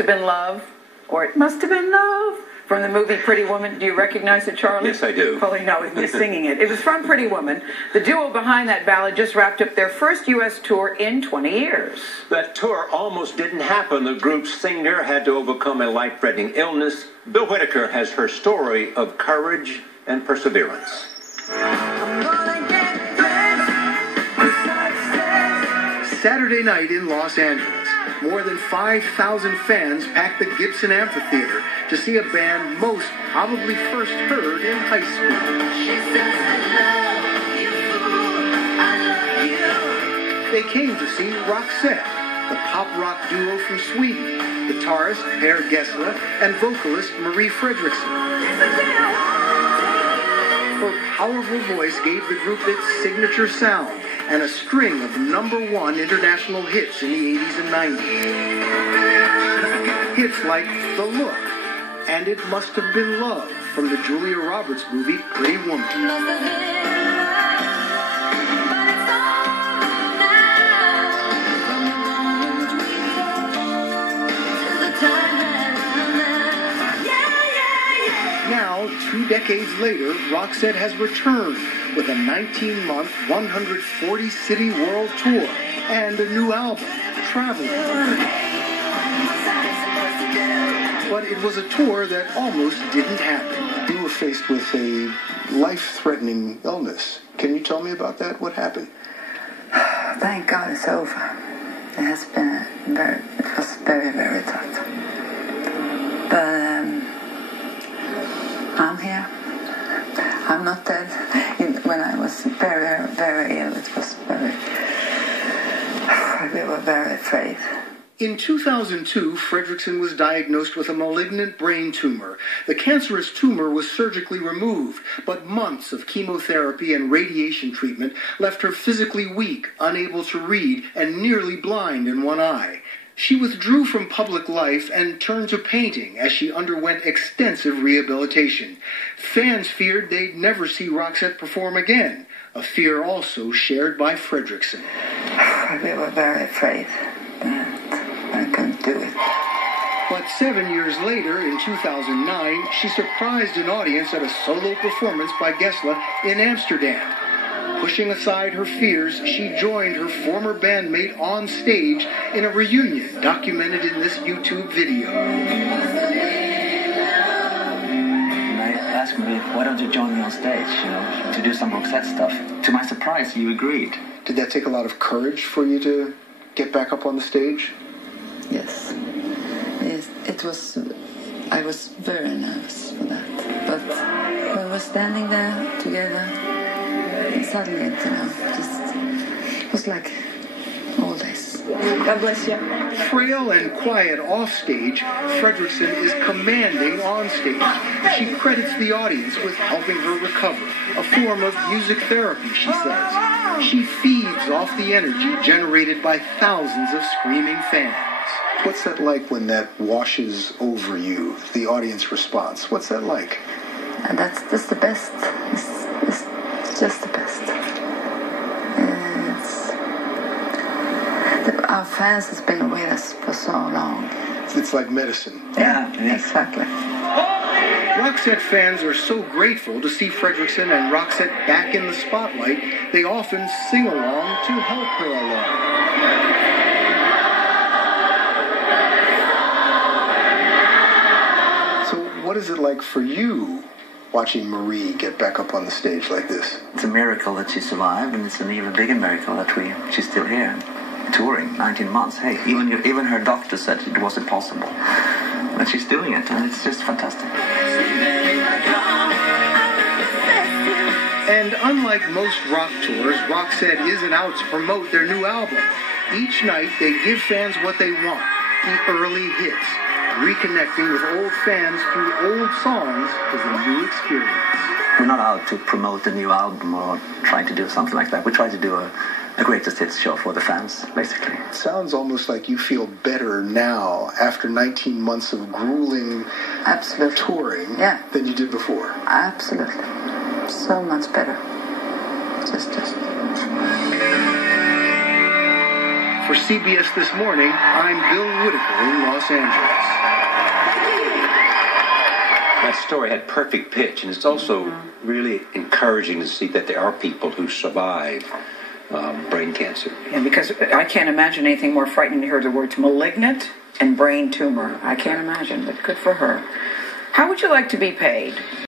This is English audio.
Have Been Love, or It Must Have Been Love, from the movie Pretty Woman. Do you recognize it, Charlie? Yes, I do. Probably not with me singing it. It was from Pretty Woman. The duo behind that ballad just wrapped up their first U.S. tour in 20 years. That tour almost didn't happen. The group's singer had to overcome a life-threatening illness. Bill Whitaker has her story of courage and perseverance. Saturday night in Los Angeles, more than 5,000 fans packed the Gibson Amphitheater to see a band most probably first heard in high school. They came to see Roxette, the pop rock duo from Sweden, guitarist Per Gessle and vocalist Marie Fredriksson. Her powerful voice gave the group its signature sound and a string of #1 international hits in the 80s and 90s. Hits like The Look and It Must Have Been Love from the Julia Roberts movie Pretty Woman. Now, 2 decades later, Roxette has returned with a 19-month, 140-city world tour and a new album, Traveling. But it was a tour that almost didn't happen. You were faced with a life-threatening illness. Can you tell me about that? What happened? Thank God it's over. It has been it was very, very tough. But I'm here. I'm not dead. When I was very, very ill, it was we were very afraid. In 2002, Fredriksson was diagnosed with a malignant brain tumor. The cancerous tumor was surgically removed, but months of chemotherapy and radiation treatment left her physically weak, unable to read, and nearly blind in one eye. She withdrew from public life and turned to painting as she underwent extensive rehabilitation. Fans feared they'd never see Roxette perform again, a fear also shared by Fredriksson. We were very afraid that I couldn't do it. But 7 years later, in 2009, she surprised an audience at a solo performance by Gessle in Amsterdam. Pushing aside her fears, she joined her former bandmate on stage in a reunion documented in this YouTube video. They asked me, why don't you join me on stage, to do some Roxette stuff? To my surprise, you agreed. Did that take a lot of courage for you to get back up on the stage? Yes. It was. I was very nervous for that. But when we were standing there together, and suddenly, it was like all this. God bless you. Frail and quiet offstage, Fredriksson is commanding onstage. She credits the audience with helping her recover, a form of music therapy, she says. She feeds off the energy generated by thousands of screaming fans. What's that like when that washes over you, the audience response? What's that like? And that's the best. It's just the best. Our fans has been with us for so long. It's like medicine. Yeah, exactly. Roxette fans are so grateful to see Fredriksson and Roxette back in the spotlight, they often sing along to help her along. So what is it like for you watching Marie get back up on the stage like this? It's a miracle that she survived, and it's an even bigger miracle that she's still here, touring 19 months. Hey, even her doctor said it wasn't possible. But she's doing it, and it's just fantastic. And unlike most rock tours, Roxette isn't out to promote their new album. Each night, they give fans what they want, the early hits. Reconnecting with old fans through old songs is a new experience. We're not out to promote a new album or trying to do something like that. We try to do a greatest hits show for the fans, basically. It sounds almost like you feel better now after 19 months of grueling touring than you did before. Absolutely. So much better. Just. For CBS This Morning, I'm Bill Whitaker in Los Angeles. That story had perfect pitch, and it's also really encouraging to see that there are people who survive brain cancer. Yeah, because I can't imagine anything more frightening to hear the words malignant and brain tumor. I can't imagine, but good for her. How would you like to be paid?